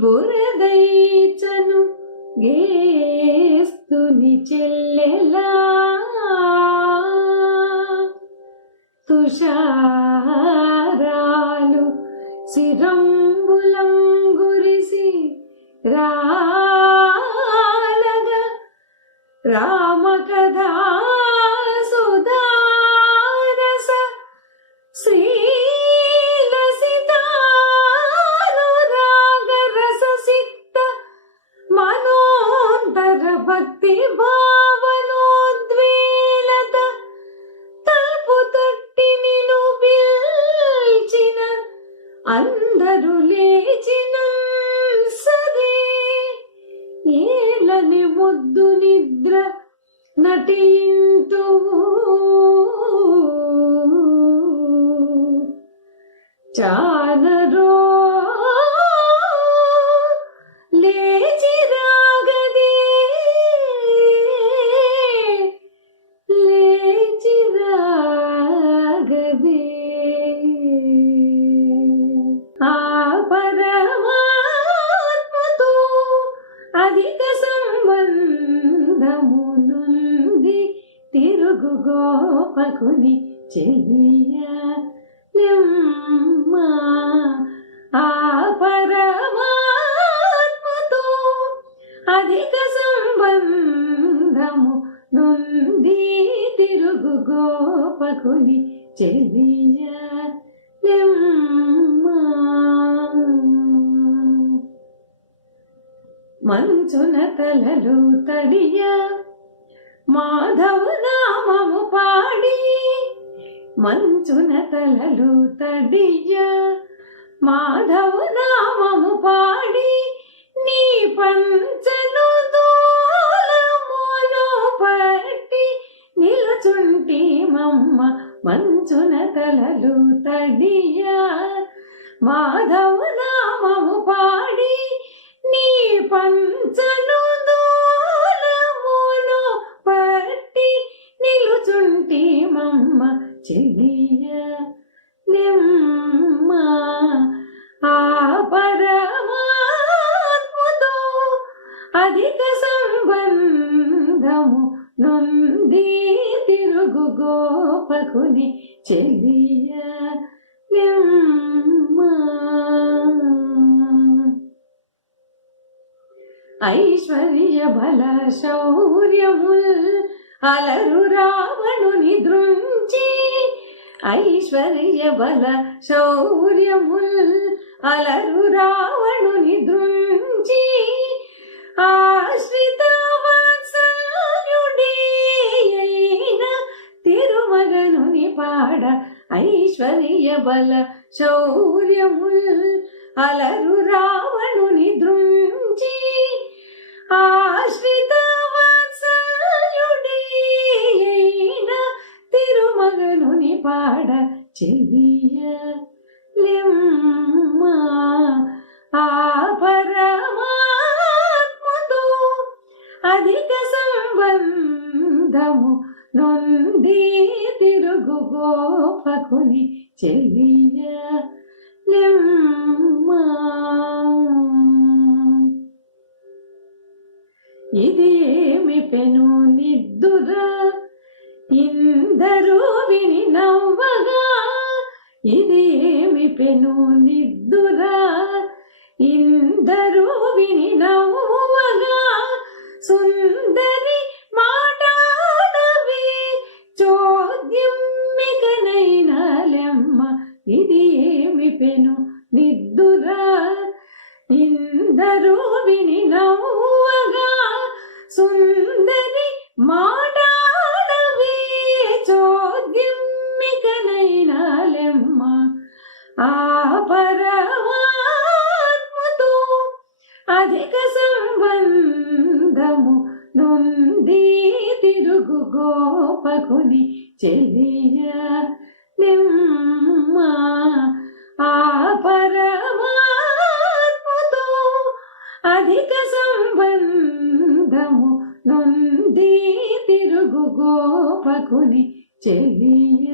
బురదైచను గేస్తుని చెల్లెలా. తుషారాలు శిరంబులం గురిసి రాలగా రా పొద్దు నిద్ర నటింటూ చానరో లేచి రాగదే. లేచి రాగదే. ఆ పరమాత్మతో అధిక సంబంధమునుంది తిరుగు గోపకుని చెయ్య. ఆ పరమాత్మతో అధిక సంబంధము నుండి తిరుగు గోపకుని చెయ్య. మంచున తలలు తడియా మాధవ నామము పాడి మంచున తలలు తడియ. మాధవ నామము పాడి నీ పంచను దూలమును పట్టి నిలుచుంటి మమ్మ మంచున తలలు తడియ. మాధవ నామము పాడి నీ పంచను అధిక సంబంధము నొంది తిరుగు గోపకుని చెయ్య ఐశ్వర్య బల శౌర్యముల్ అలరు రావణుని దృంచి. ఐశ్వర్య బల శౌర్యముల్ అలరు రావణుని దృంచి. ఆశ్రిత తిరుమగనుని పాడ ఐశ్వర్య బల శౌర్యముల్ అలరు రావణుని దృంచి. ఆశ్రిత వాత్సల్యుడే తిరుమగనుని పాడ చెయ్య సంబంధము నొంది తిరుగు గోపకుని చెయ్య లిమ్మ ఇదేమి పెను నిద్దురా? ఇందరూ విని నవ్వగా. ఇదేమి పెను నిద్దురా? ఇందరూ విని నవ్వగా. సుందరి ఏమి నిద్దురా ఇందరూ విని నవ్వగా సుందరి మాటాడవే చోద్యమ్మికనైనాలెమ్మ ఆ పరమాత్మతో అధిక సంబంధము నుంది తిరుగు గోపకుని చెయ్య నిమ్మ. అధిక సంబంధము నొంది తిరుగు గోపకుని చెయ్య